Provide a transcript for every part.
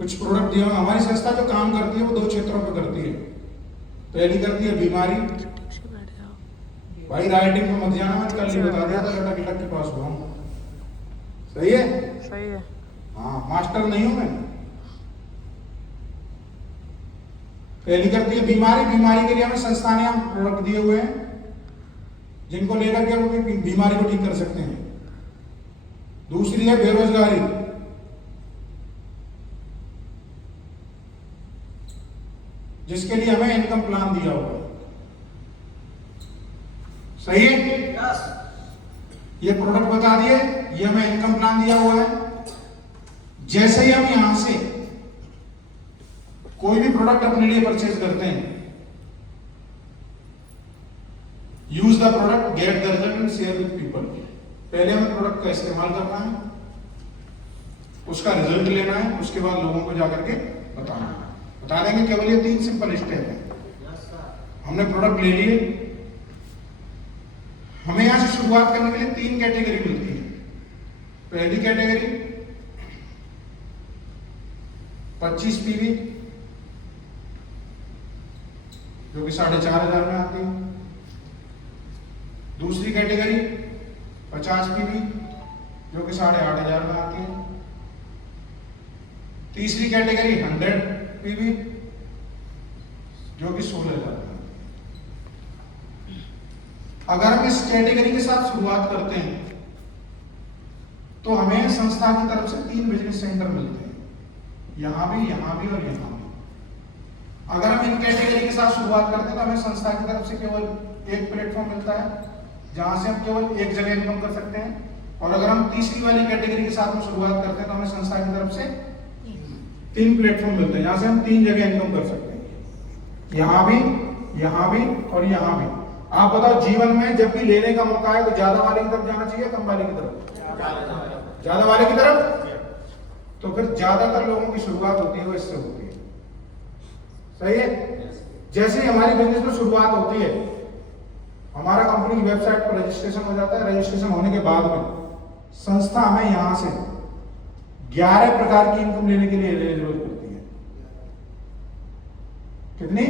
कुछ प्रोडक्ट दिए हुए। हमारी संस्था जो काम करती है वो 2 क्षेत्रों पे करती है। पहली करती है बीमारी। भाई राइटिंग में मत जाना, मैं कल ही बता दिया था, लटक लटक के पास हुआ हूँ। सही है? सही है। हाँ, मास्टर नहीं हूं मैं। पहली करती है बीमारी। बीमारी के लिए हमें संस्था ने हम प्रोडक्ट दिए हुए हैं जिनको लेकर के हम बीमारी को ठीक कर सकते हैं। दूसरी है बेरोजगारी। जिसके लिए हमें इनकम प्लान दिया हुआ है। सही है? ये प्रोडक्ट बता दिए, ये हमें इनकम प्लान दिया हुआ है। जैसे ही हम यहां से कोई भी प्रोडक्ट अपने लिए परचेज करते हैं, use the product, get the result and share with people. पहले हमें प्रोडक्ट का इस्तेमाल करना है, उसका रिजल्ट लेना है, उसके बाद लोगों को जाकर के बताना है। बता देंगे, केवल ये 3 सिंपल स्टेप है। हमने प्रोडक्ट ले लिए, हमें यहां से शुरुआत करने के लिए 3 कैटेगरी मिलती है। पहली कैटेगरी 25 पीवी जो कि 4,500 में आती है। दूसरी कैटेगरी 50 पीवी जो कि 8,500 में आती है। तीसरी कैटेगरी 100 पीवी जो कि 16,000 में आती है। अगर हम इस कैटेगरी के साथ शुरुआत करते हैं तो हमें संस्था की तरफ से 3 बिजनेस सेंटर मिलते हैं, यहां भी और यहां भी। अगर हम इन कैटेगरी के साथ शुरुआत करते हैं तो हमें संस्था की तरफ से केवल एक प्लेटफॉर्म मिलता है जहां से हम केवल एक जगह इनकम कर सकते हैं। और अगर हम तीसरी वाली कैटेगरी के साथ में शुरुआत करते हैं तो हमें संस्था की तरफ से 3 प्लेटफॉर्म मिलते हैं जहां से हम 3 जगह इनकम कर सकते हैं, यहां भी और यहां भी। आप बताओ, जीवन में जब भी लेने का मौका है तो ज्यादा वाले की तरफ जाना चाहिए, कम वाले की तरफ? ज्यादा वाले की तरफ। तो फिर ज्यादातर लोगों की शुरुआत होती है वो इससे होती है। सही है? जैसे ही हमारी बिजनेस में शुरुआत होती है, हमारा कंपनी की वेबसाइट पर रजिस्ट्रेशन हो जाता है। रजिस्ट्रेशन होने के बाद में संस्था हमें यहां से 11 प्रकार की इनकम लेने के लिए एलिजिबल करती है। कितनी?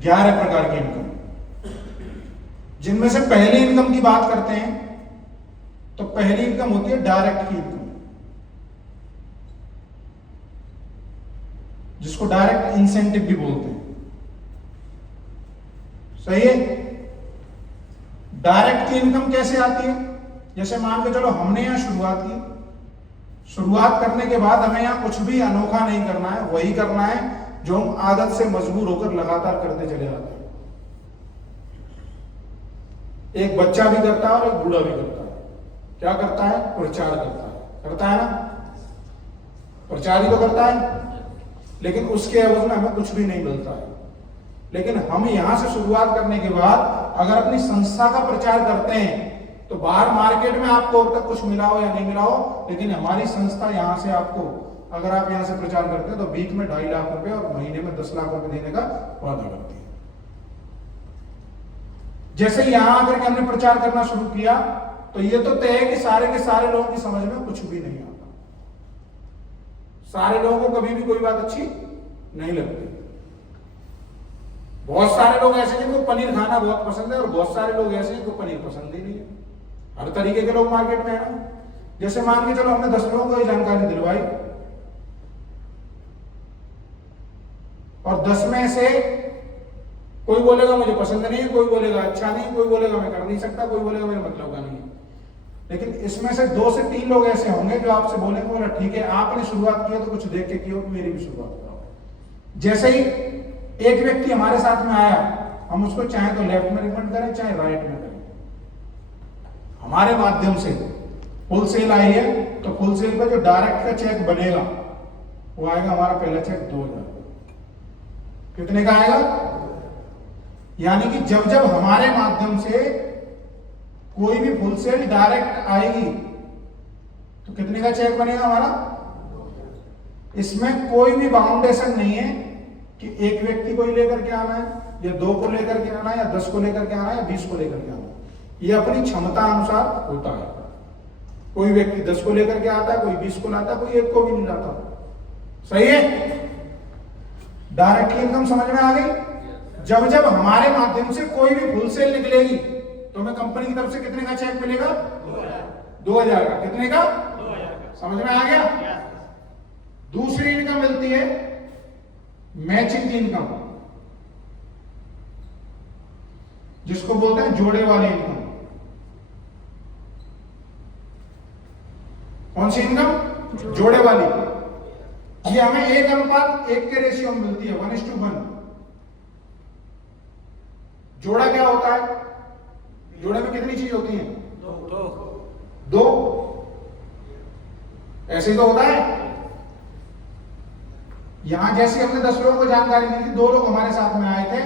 11 प्रकार की इनकम, जिनमें से पहली इनकम की बात करते हैं तो पहली इनकम होती है डायरेक्ट की इनकम, जिसको डायरेक्ट इंसेंटिव भी बोलते हैं। सही है? डायरेक्ट की इनकम कैसे आती है? जैसे मान के चलो हमने यहां शुरुआत की, शुरुआत करने के बाद हमें यहां कुछ भी अनोखा नहीं करना है, वही करना है जो हम आदत से मजबूर होकर लगातार करते चले जाते हैं। एक बच्चा भी करता है और एक बूढ़ा भी करता है। क्या करता है? प्रचार करता है ना? प्रचार ही तो करता है, लेकिन उसके एवज में हमें कुछ भी नहीं मिलता है। लेकिन हम यहां से शुरुआत करने के बाद अगर अपनी संस्था का प्रचार करते हैं तो बाहर मार्केट में आपको अब तक कुछ मिला हो या नहीं मिला हो, लेकिन हमारी संस्था यहां से आपको, अगर आप यहां से प्रचार करते हैं तो वीक में 2.5 लाख रुपए और महीने में 10 लाख रुपए देने का वादा करती है। जैसे ही यहां आकर के हमने प्रचार करना शुरू किया तो ये तो तय है कि सारे के सारे लोगों की समझ में कुछ भी नहीं आता। सारे लोगों को कभी भी कोई बात अच्छी नहीं लगती। बहुत सारे लोग ऐसे हैं जिनको पनीर खाना बहुत पसंद है और बहुत सारे लोग ऐसे हैं जिनको पनीर पसंद ही नहीं है। हर तरीके के लोग मार्केट में है ना। जैसे मान के चलो हमने 10 लोगों को ये जानकारी दिलवाई और 10 में से कोई बोलेगा मुझे पसंद नहीं है, कोई बोलेगा अच्छा नहीं, कोई बोलेगा मैं कर नहीं सकता, कोई बोलेगा मेरे मतलब का नहीं है। लेकिन इसमें से 2 से 3 लोग ऐसे होंगे जो आपसे बोलेंगे बोला ठीक है आपने शुरुआत की है तो कुछ देख के की हो, मेरी भी शुरुआत करो। जैसे ही एक व्यक्ति हमारे साथ में आया, हम उसको चाहे तो लेफ्ट में रिकमेंड करें चाहे राइट में करें। हमारे माध्यम से फुल सेल आई है तो फुल सेल पर जो डायरेक्ट का चेक बनेगा वो आएगा हमारा पहला चेक 2,000। कितने का आएगा? यानी कि जब जब हमारे माध्यम से कोई भी फुल सेल डायरेक्ट आएगी तो कितने का चेक बनेगा हमारा? इसमें कोई भी बाउंडेशन नहीं है कि एक व्यक्ति को ही लेकर के आना है या 2 को लेकर के आना है या 10 को लेकर के आना है या 20 को लेकर के आना है। ये अपनी क्षमता अनुसार होता है। कोई व्यक्ति 10 को लेकर के आता है, कोई 20 को लाता है, कोई 1 को भी नहीं लाता। सही है? डायरेक्ट इनकम समझ में आ गई? जब जब हमारे माध्यम से कोई भी फुल सेल निकलेगी तो हमें कंपनी की तरफ से कितने का चेक मिलेगा? 2000 का। कितने का? 2000 का। समझ में आ गया? दूसरी इनकम मिलती है मैचिंग की इनकम, जिसको बोलते हैं जोड़े वाली इनकम। कौन सी इनकम? जोड़े वाली। ये हमें 1:1 के रेशियो में मिलती है, 1:1। जोड़ा क्या होता है? जोड़े में कितनी चीज होती है? दो। ऐसे ही तो होता है। यहां जैसे हमने 10 लोगों को जानकारी दी थी, 2 लोग हमारे साथ में आए थे,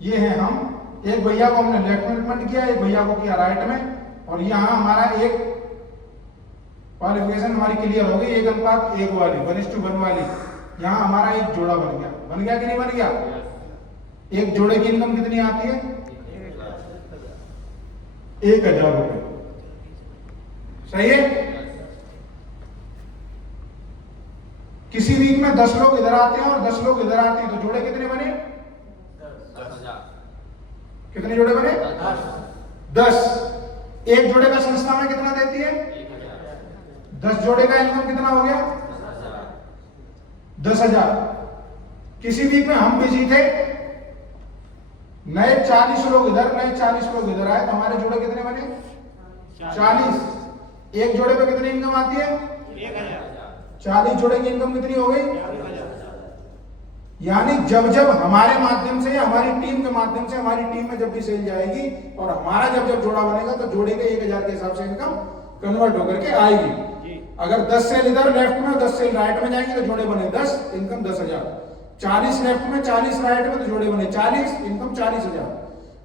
ये है हम। एक भैया को हमने लेफ्ट में रिकमेंड किया, एक भैया को किया राइट में, और यहां हमारा एक क्वालिफिकेशन हमारी क्लियर हो गई, 1:1 वाली, 1:1 वाली। यहां हमारा एक जोड़ा बन गया। बन गया कि नहीं बन गया? एक जोड़े की इनकम कितनी आती है? 1000 रुपए। सही है? किसी वीक में 10 लोग इधर आते हैं और 10 लोग इधर आते हैं, तो जोड़े कितने बने? 10,000। कितने जोड़े बने? 10। एक जोड़े का संस्था में कितना देती है? 10 जोड़े का इनकम कितना हो गया? 10,000। किसी वीक में हम बिजी थे, नए 40 लोग इधर, नए 40 लोग इधर आए, तो हमारे जोड़े कितने बने? 40। एक जोड़े पे कितनी इनकम आती है? 1,000। 40 जोड़े की इनकम कितनी हो गई? यानी जब जब हमारे माध्यम से या हमारी टीम के माध्यम से, हमारी टीम में जब भी सेल जाएगी और हमारा जब जब जोड़ा बनेगा, तो जोड़े के 1000 के हिसाब से इनकम कन्वर्ट होकर के आएगी। अगर 10 सेल इधर लेफ्ट में, 10 सेल राइट में जाएंगे, तो जोड़े बने 10, इनकम 10,000। 40 लेफ्ट में, 40 राइट में, तो जोड़े बने 40, इनकम 40,000।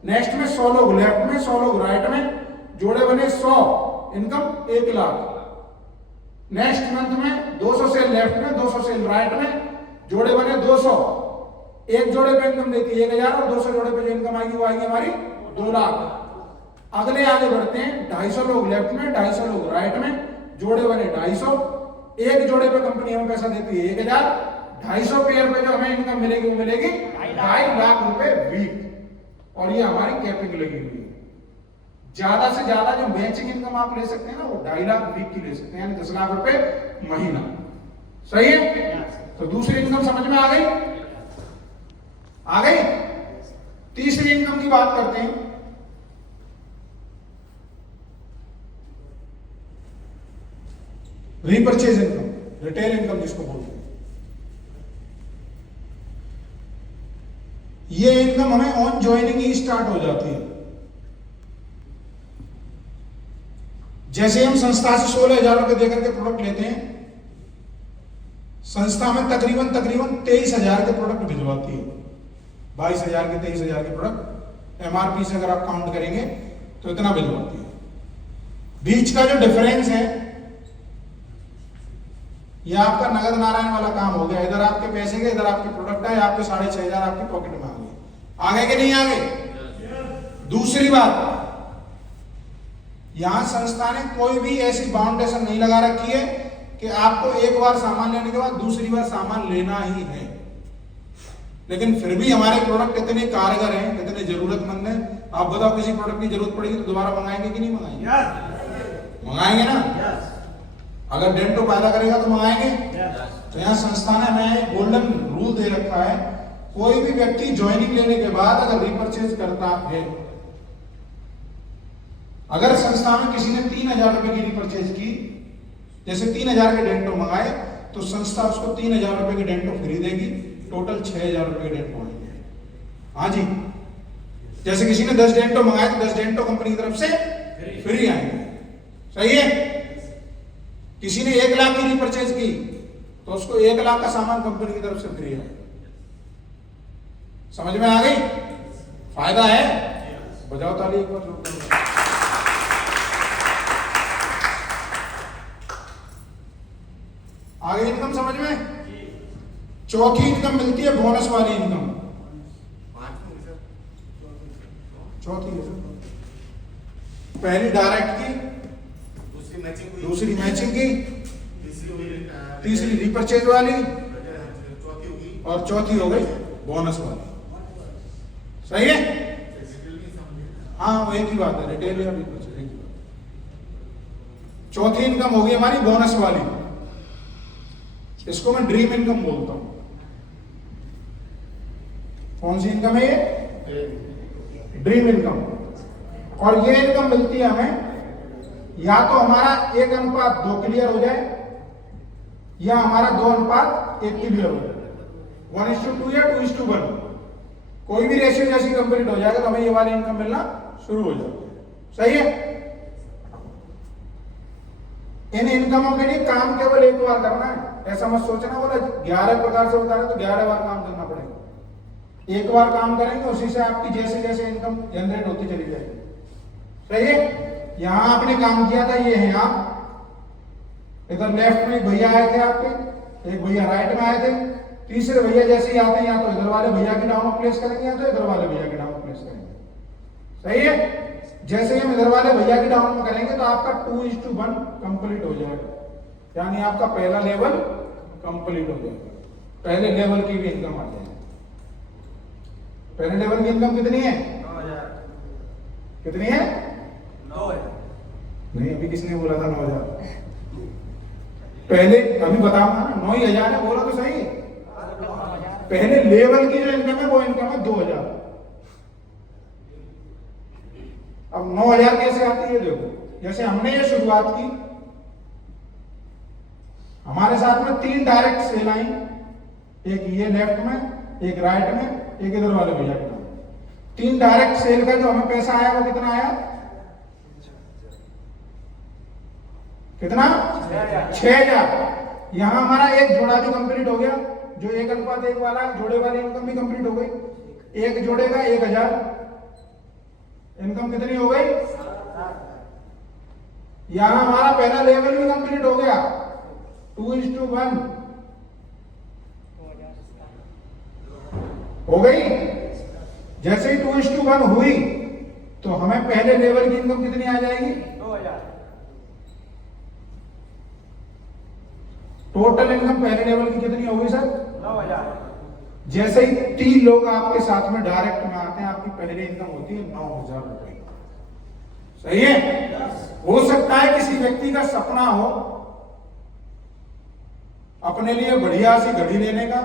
नेक्स्ट में 100 लोग लेफ्ट में, 100 लोग राइट में, जोड़े बने 100, इनकम 1 लाख। नेक्स्ट मंथ में 200 सेल लेफ्ट में, 200 सेल राइट में, जोड़े बने 200। एक जोड़े पे इनकम देती है 1000, और 200 जोड़े पे जो इनकम आएगी वो आएगी हमारी 2 लाख। अगले आगे बढ़ते हैं, 250 लोग लेफ्ट में, 250 लोग राइट में, जोड़े बने 250। एक जोड़े पे कंपनी हमें पैसा देती है 1000। 250 पेयर पे जो हमें इनकम मिलेगी वो मिलेगी 2.5 लाख रुपए वीक, और ये हमारी कैपिंग लगी हुई है। ज्यादा से ज्यादा जो मैचिंग इनकम आप ले सकते हैं ना, वो 2.5 लाख वीक की ले सकते हैं, यानी 10 लाख रुपए महीना। सही है? तो दूसरी इनकम समझ में आ गई? आ गई? तीसरी इनकम की बात करते हैं। रीपरचेज इनकम, रिटेल इनकम जिसको बोलते हैं। ये इनकम हमें ऑन ज्वाइनिंग ही स्टार्ट हो जाती है। जैसे हम संस्था से 16,000 रुपए देकर के प्रोडक्ट लेते हैं, संस्था में तकरीबन 23,000 के प्रोडक्ट भिजवाती है। 22,000 के, 23,000 के प्रोडक्ट एमआरपी से अगर आप काउंट करेंगे तो इतना भिजवाती है। बीच का जो डिफरेंस है, यह आपका नगद नारायण वाला काम हो गया। इधर आपके पैसे गए, इधर आपके प्रोडक्ट आए, आपके 6,500 आपके पॉकेट में आ गए। आ गए कि नहीं आ गए? दूसरी बात, यहां संस्था ने कोई भी ऐसी बाउंडेशन नहीं लगा रखी है कि आपको एक बार सामान लेने के बाद दूसरी बार सामान लेना ही है। लेकिन फिर भी हमारे प्रोडक्ट इतने कारगर हैं, इतने जरूरतमंद हैं। आप बताओ, किसी प्रोडक्ट की जरूरत पड़ेगी तो दोबारा मंगाएंगे कि नहीं मंगाएंगे? मंगाएंगे ना। अगर डेंटो पैदा करेगा तो मंगाएंगे। तो यहाँ संस्था ने हमें एक गोल्डन रूल दे रखा है, कोई भी व्यक्ति ज्वाइनिंग लेने के बाद अगर रिपर्चेज करता है, अगर संस्था में किसी ने 3,000 रुपए की रिपर्चेज की, जैसे 3,000 के डेंटो मंगाए, तो संस्था उसको 3,000 रुपए के डेंटो फ्री देगी। टोटल 6,000 रुपए के डेंटो आएंगे। हाँ जी, जैसे किसी ने 10 डेंटो मंगाए तो 10 डेंटो कंपनी की तरफ से फ्री आएंगे। सही है? किसी ने 1 लाख की रिपर्चेज की तो उसको 1 लाख का सामान कंपनी की तरफ से फ्री है। समझ में आ गई? फायदा है? बजाओ ताली एक बार जोर। आगे इनकम समझ में? चौथी इनकम मिलती है बोनस वाली इनकम। चौथी, पहली डायरेक्ट की, दूसरी मैचिंग की, तीसरी रिपर्चेज वाली, और चौथी हो गई बोनस वाली। सही है? हाँ वो एक ही बात है, रिटेल या रिपर्चेज एक ही बात। चौथी इनकम होगी हमारी बोनस वाली, इसको मैं ड्रीम इनकम बोलता हूं। कौन सी इनकम है ये? Dream income. और ये इनकम मिलती है हमें या तो हमारा 1:2 क्लियर हो जाए, या हमारा 2:1 क्लियर हो जाए, 1:2 या 2:1, कोई भी रेशियो जैसी कंप्लीट हो जाएगा तो हमें ये वाली इनकम मिलना शुरू हो जाएगा। सही है? इन इनकमों के लिए काम केवल एक बार करना है, ऐसा मत सोचना बोला 11 प्रकार से बता रहे तो 11 बार काम करना पड़ेगा। एक बार काम करेंगे उसी से आपकी जैसे जैसे इनकम जनरेट होती चली जाएगी। सही है? यहां आपने काम किया था, ये है आप इधर लेफ्ट में एक भैया आए थे आपके, एक भैया राइट में आए थे, तीसरे भैया जैसे ही आते हैं या तो इधर वाले भैया की डाउन प्लेस करेंगे या तो इधर वाले भैया की डाउन प्लेस करेंगे। सही है? जैसे ही हम इधर वाले भैया की डाउन में करेंगे तो आपका 2:1 कंप्लीट हो जाएगा, यानी आपका पहला लेवल कंप्लीट हो जाएगा, पहले लेवल की भी इनकम आ जाएगी। पहले लेवल की इनकम कितनी है? 9,000। कितनी है? 9,000। नहीं, अभी किसने बोला था 9,000? पहले अभी बताऊंगा ना, 9,000 है, बोला तो सही। पहले लेवल की जो इनकम है वो इनकम है 2,000। अब 9,000 कैसे आती है? देखो, जैसे हमने ये शुरुआत की, हमारे साथ में 3 डायरेक्ट सेल आई, एक ये लेफ्ट में, एक राइट में, एक इधर वाले भैया के नाम। 3 डायरेक्ट सेल का जो हमें पैसा आया वो कितना आया? कितना? 6,000। यहां हमारा एक जोड़ा भी कंप्लीट हो गया, जो 1:1 वाला जोड़े वाली इनकम भी कंप्लीट हो गई। एक जोड़े का 1,000, इनकम कितनी हो गई? यहां हमारा पहला लेवल भी कंप्लीट हो गया, 2:1 हो गई। जैसे ही 2:1 हुई तो हमें पहले लेवल की इनकम कितनी आ जाएगी? 2,000। टोटल इनकम पहले लेवल की कितनी होगी सर? 9,000। जैसे ही 3 लोग आपके साथ में डायरेक्ट में आते हैं, आपकी पहली इनकम होती है 9,000 रुपए। सही है? हो सकता है किसी व्यक्ति का सपना हो अपने लिए बढ़िया सी घड़ी लेने का,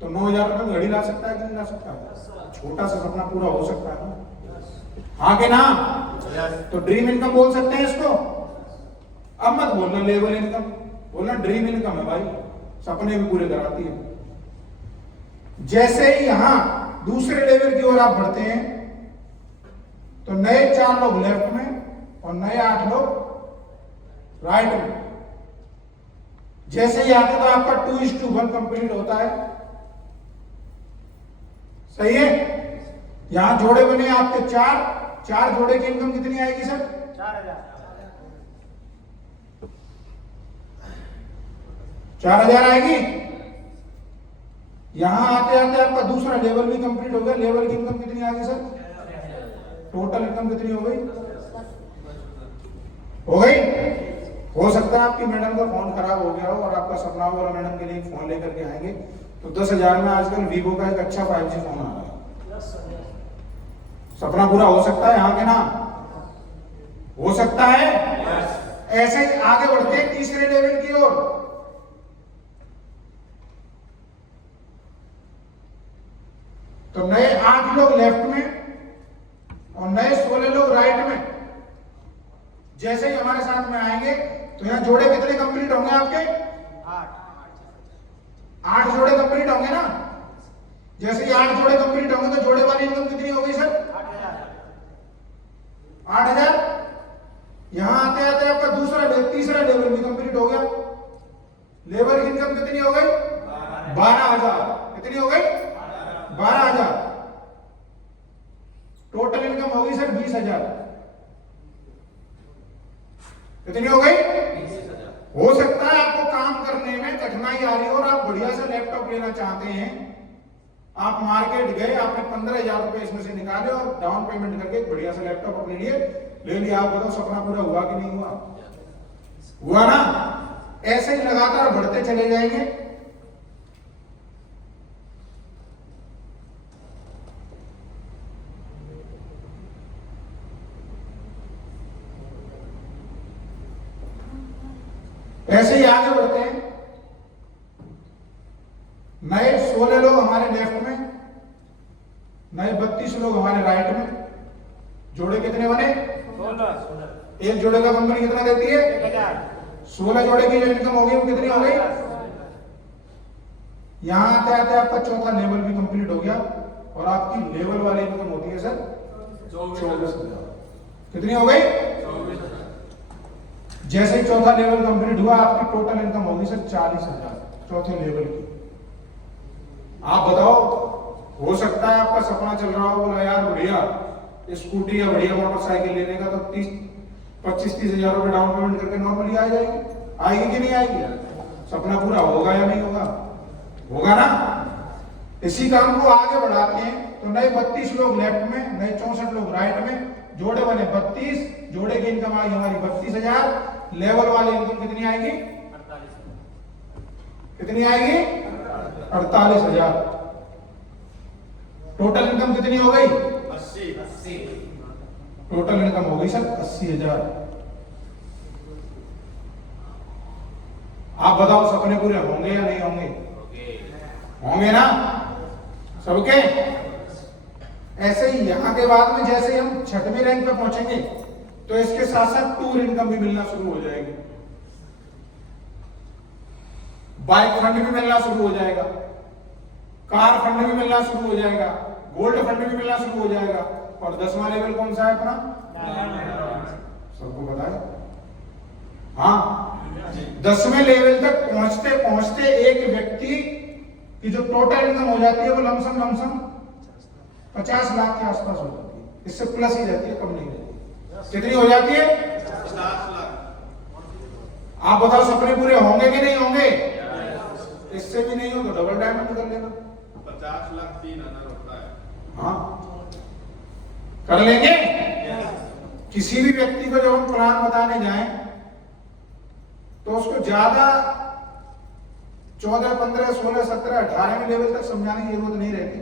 तो 9,000 रुपए घड़ी ला सकता है कि नहीं ला सकता है? छोटा सा सपना पूरा हो सकता है ना? हाँ कि ना? तो ड्रीम इनकम बोल सकते हैं इसको। अब मत बोलना लेवल इनकम, बोलना ड्रीम इनकम है भाई, सपने भी पूरे कराती है। जैसे ही यहां दूसरे लेवल की ओर आप बढ़ते हैं तो नए 4 लोग लेफ्ट में और नए 8 लोग राइट में। जैसे ही आते तो आपका 2:1 कंप्लीट होता है। सही है? यहां जोड़े बने आपके 4 जोड़े की इनकम कितनी आएगी सर? 4,000। 4,000 आएगी। यहां आते आते आपका दूसरा लेवल भी कंप्लीट हो गया, लेवल की इनकम कितनी आ गई सर? टोटल इनकम कितनी हो गई? हो गई। हो सकता है आपकी मैडम का फोन खराब हो गया हो और आपका सपना हो और मैडम के लिए फोन लेकर के आएंगे, तो 10,000 में आजकल वीवो का एक अच्छा 5G फोन आ रहा है। सपना पूरा हो सकता है, हाँ के ना? हो सकता है। ऐसे ही आगे बढ़ते हैं तीसरे लेवल की ओर। तो नए 8 लोग लेफ्ट में और नए 16 लोग राइट में। जैसे ही हमारे साथ में आएंगे तो यहां जोड़े कितने कंप्लीट होंगे आपके? 8 जोड़े कंप्लीट होंगे ना। जैसे ही 8 जोड़े कंप्लीट होंगे तो जोड़े वाली इनकम कितनी हो गई सर? 8,000। यहां आते आते आपका तीसरा लेवल भी कंप्लीट हो गया। लेवल की इनकम कितनी हो गई? 12,000। कितनी हो गई? 12,000। टोटल इनकम हो गई सर 20,000। कितनी हो गई? 20,000। हो सकता है आपको काम करने में कठिनाई आ रही हो और आप बढ़िया सा लैपटॉप लेना चाहते हैं। आप मार्केट गए, आपने 15,000 रुपए इसमें से निकाले और डाउन पेमेंट करके एक बढ़िया सा लैपटॉप अपने लिए ले लिया। आप बताओ सपना पूरा हुआ कि नहीं हुआ? हुआ ना? ऐसे ही लगातार बढ़ते चले जाएंगे। ऐसे ही आगे बढ़ते हैं। नए 16 लोग हमारे लेफ्ट में, नए 32 लोग हमारे राइट में। जोड़े कितने बने? 16। एक जोड़े का कंपनी कितना देती है? 16 जोड़े की जो इनकम होगी वो कितनी हो गई? यहां आते आते आपका चौथा लेवल भी कंप्लीट हो गया और आपकी लेवल वाली इनकम होती है सर 24,000। कितनी हो गई? 24,000। जैसे ही चौथा लेवल कंप्लीट हुआ आपकी टोटल इनकम होगी सर 40,000 चौथे लेवल की। आप बताओ, हो सकता है आपका सपना चल रहा हो, बोला यार बढ़िया स्कूटी या बढ़िया मोटरसाइकिल लेने का, तो 25-30 हजार रुपए डाउन पेमेंट करके नॉर्मली आ जाएगी। आएगी कि नहीं आएगी? सपना पूरा होगा या नहीं होगा? होगा ना? इसी काम को आगे बढ़ाते हैं। तो नए 32 लोग लेफ्ट में, नए 64 लोग राइट में। जोड़े बने 32, जोड़े की इनकम आई हमारी 32,000। लेवल वाली इनकम कितनी आएगी? 48,000। कितनी आएगी? 48,000। टोटल इनकम कितनी हो गई? 80। टोटल इनकम हो गई सर 80,000। आप बताओ सपने पूरे होंगे या नहीं होंगे? होंगे ना सबके? ऐसे ही यहां के बाद में जैसे ही हम 6वें रैंक पे पहुंचेंगे तो इसके साथ साथ टूर इनकम भी मिलना शुरू हो जाएगी, बाइक फंड भी मिलना शुरू हो जाएगा, कार फंड भी मिलना शुरू हो जाएगा, गोल्ड फंड भी मिलना शुरू हो जाएगा। और 10वां लेवल कौन सा है अपना? सबको पता है? हाँ, 10वें लेवल तक पहुंचते पहुंचते एक व्यक्ति की जो टोटल इनकम हो जाती है वो लमसम 50 लाख के आसपास हो जाती है। इससे प्लस ही रहती है, कम नहीं रहती। कितनी हो जाती है? 50 लाख। आप बताओ सपने पूरे होंगे कि नहीं होंगे? इससे भी नहीं हो तो डबल डायमंड कर लेना। 50 लाख 3 आना होता है। हाँ, कर लेंगे। किसी भी व्यक्ति को जब हम प्लान बताने जाएं तो उसको ज्यादा 14, 15, 16, 17, 18वें लेवल तक समझाने की जरूरत नहीं रहती।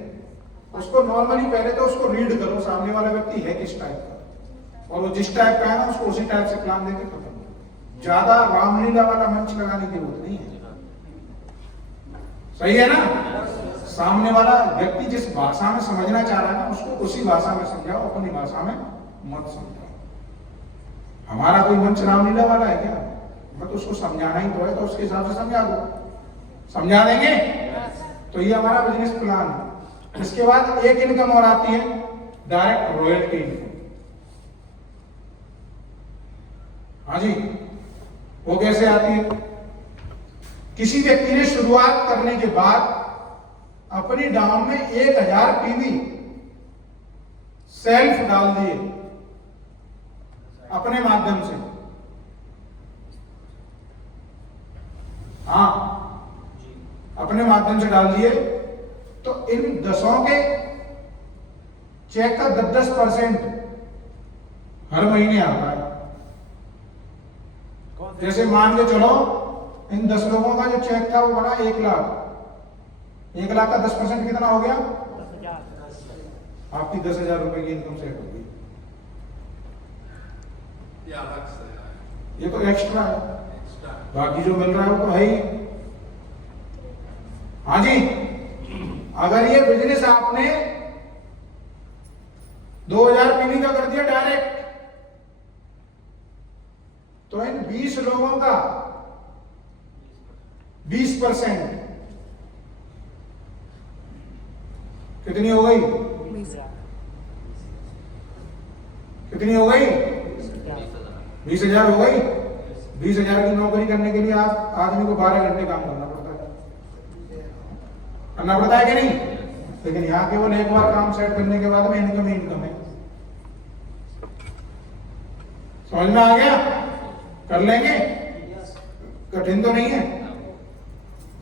उसको नॉर्मली पहले तो उसको रीड करो, सामने वाला व्यक्ति है किस टाइप का, और वो जिस टाइप का है ना उसको उसी टाइप से प्लान देके खत्म। ज्यादा रामलीला वाला मंच लगाने की जरूरत नहीं है। सही है ना? सामने वाला व्यक्ति जिस भाषा में समझना चाह रहा है ना उसको उसी भाषा में समझाओ, अपनी भाषा में मत समझाओ। हमारा कोई मंच रामलीला वाला है क्या? बट उसको समझाना ही तो है, तो उसके हिसाब से समझा दो। समझा देंगे? तो ये हमारा बिजनेस प्लान है। इसके बाद एक इनकम और आती है, डायरेक्ट रॉयल्टी इनकम। हाँ जी, वो कैसे आती है? किसी व्यक्ति ने शुरुआत करने के बाद अपनी डाउन में 1000 पीवी सेल्फ डाल दिए अपने माध्यम से। हाँ, अपने माध्यम से डाल दिए तो इन 10 के चेक का 10% हर महीने आता है। जैसे मान के चलो इन 10 लोगों का जो चेक था वो बना 1 लाख। 1 लाख का 10% कितना हो गया? आपकी 10,000 रुपए की इनकम सेट हो गई। ये तो एक्स्ट्रा है, बाकी जो मिल रहा है वो तो है ही। हाँ जी, अगर ये बिजनेस आपने 2000 पीवी का कर दिया डायरेक्ट, तो इन 20 लोगों का 20% कितनी हो गई? कितनी हो गई? 20,000 हो गई। 20,000 की नौकरी करने के लिए आप आदमी को 12 घंटे काम करना पड़ता है कि नहीं? लेकिन यहाँ केवल एक बार काम सेट करने के बाद में इनकम ही इनकम है। समझ में आ गया? कर लेंगे? कठिन तो नहीं है।